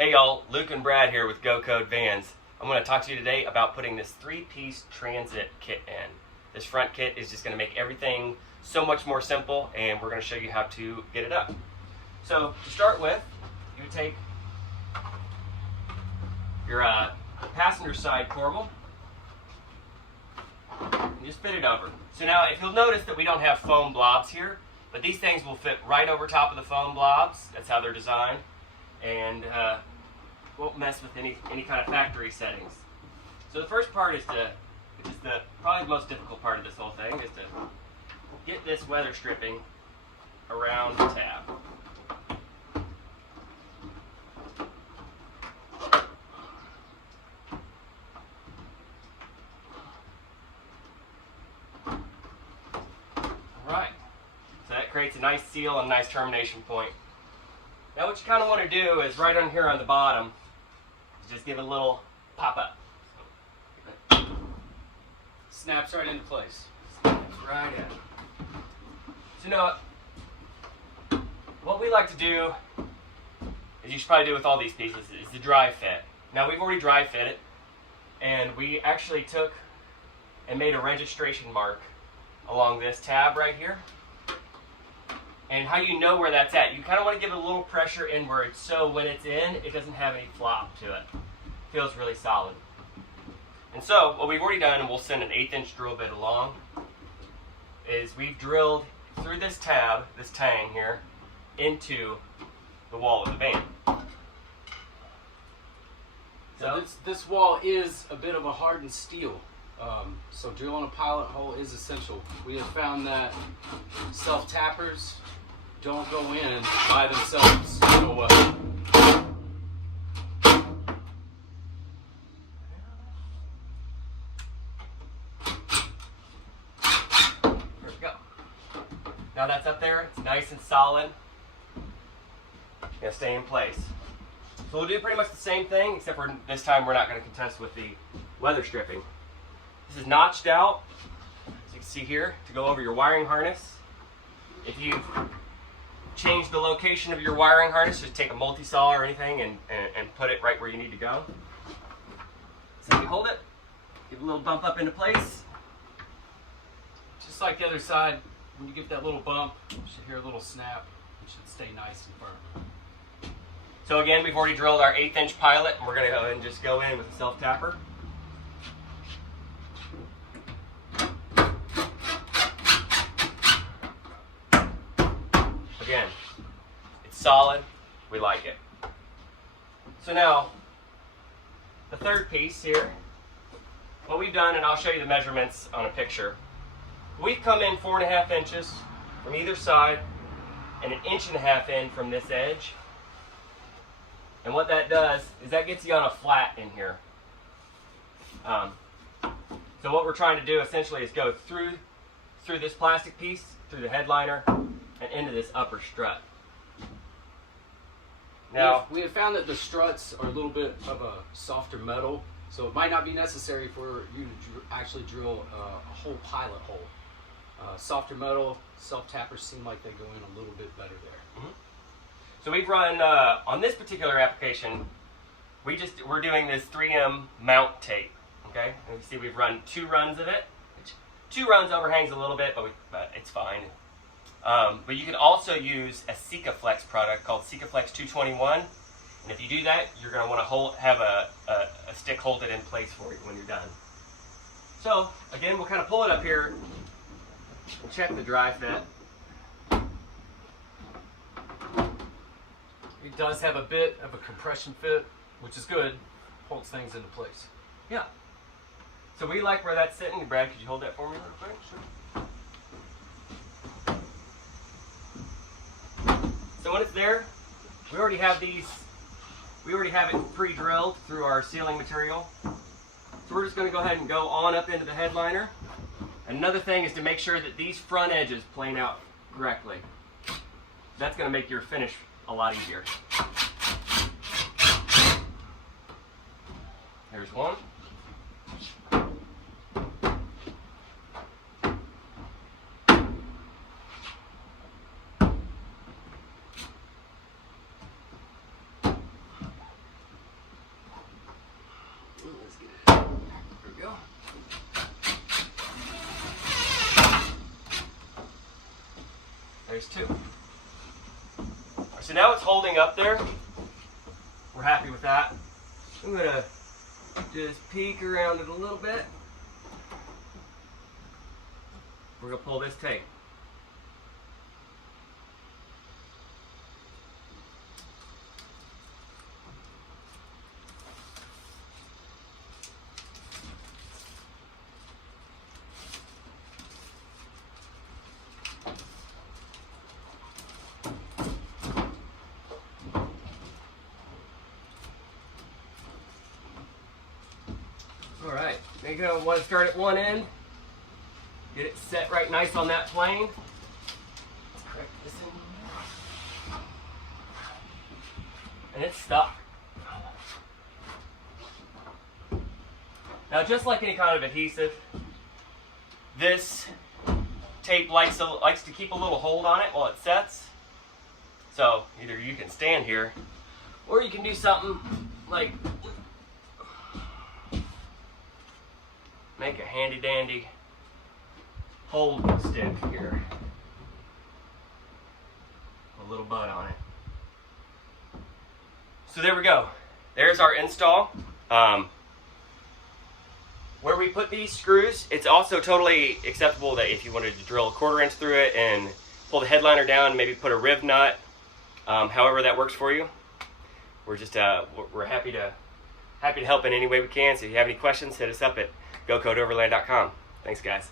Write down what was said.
Hey y'all, Luke and Brad here with GoCode Vans. I'm going to talk to you today about putting this 3-piece transit kit in. This front kit is just going to make everything so much more simple, and we're going to show you how to get it up. So to start with, you would take your passenger side corbel and just fit it over. So now if you'll notice that we don't have foam blobs here, but these things will fit right over top of the foam blobs. That's how they're designed, and won't mess with any kind of factory settings. So the first part is which is probably the most difficult part of this whole thing, is to get this weather stripping around the tab. Alright, so that creates a nice seal and a nice termination point. Now what you kind of want to do is right on here on the bottom, just give it a little pop up. Snaps right into place. Snaps right in. So now, what we like to do, as you should probably do with all these pieces, is the dry fit. Now we've already dry fit it, and we actually took and made a registration mark along this tab right here. And how you know where that's at, you kind of want to give it a little pressure inward so when it's in, it doesn't have any flop to it. It feels really solid. And so what we've already done, and we'll send an 1/8" drill bit along, is we've drilled through this tab, this tang here, into the wall of the van. So this wall is a bit of a hardened steel. So drilling a pilot hole is essential. We have found that self-tappers don't go in by themselves so well. There we go. Now that's up there, it's nice and solid. Gonna stay in place. So we'll do pretty much the same thing, except for this time we're not going to contest with the weather stripping. This is notched out, as you can see here, to go over your wiring harness. If you've changed the location of your wiring harness, just take a multi-saw or anything and put it right where you need to go. So you hold it, give it a little bump up into place. Just like the other side, when you give that little bump, you should hear a little snap. It should stay nice and firm. So again, we've already drilled our 1/8" pilot, and we're going to go ahead and just go in with a self-tapper. Again, it's solid, we like it. So now, the third piece here, what we've done, and I'll show you the measurements on a picture. We've come in 4.5 inches from either side, and 1.5 inches in from this edge. And what that does is that gets you on a flat in here. So what we're trying to do essentially is go through this plastic piece, through the headliner, and into this upper strut. Now, we have found that the struts are a little bit of a softer metal, so it might not be necessary for you to actually drill a whole pilot hole. Softer metal, self-tappers seem like they go in a little bit better there. Mm-hmm. So we've run, on this particular application, we're doing this 3M mount tape, okay? And you see we've run 2 runs of it. 2 runs overhangs a little bit, but it's fine. But you can also use a Sikaflex product called Sikaflex 221. And if you do that, you're going to want to have a stick hold it in place for you when you're done. So, again, we'll kind of pull it up here and check the dry fit. It does have a bit of a compression fit, which is good. Holds things into place. Yeah. So we like where that's sitting. Brad, could you hold that for me real quick? Sure. So when it's there, we already have it pre-drilled through our sealing material. So we're just going to go ahead and go on up into the headliner. Another thing is to make sure that these front edges plane out correctly. That's going to make your finish a lot easier. There's one. Let's get it. There we go. There's two. So now it's holding up there. We're happy with that. I'm gonna just peek around it a little bit. We're gonna pull this tape. All right, you're gonna want to start at one end. Get it set right nice on that plane. Let's correct this in. And it's stuck. Now, just like any kind of adhesive, this tape likes to keep a little hold on it while it sets. So either you can stand here, or you can do something like make a handy dandy hold stick here. A little butt on it. So there we go. There's our install. Where we put these screws, it's also totally acceptable that if you wanted to drill a 1/4 inch through it and pull the headliner down, maybe put a rib nut, however that works for you. We're just we're happy to help in any way we can. So if you have any questions, hit us up at GoCodeOverland.com. Thanks, guys.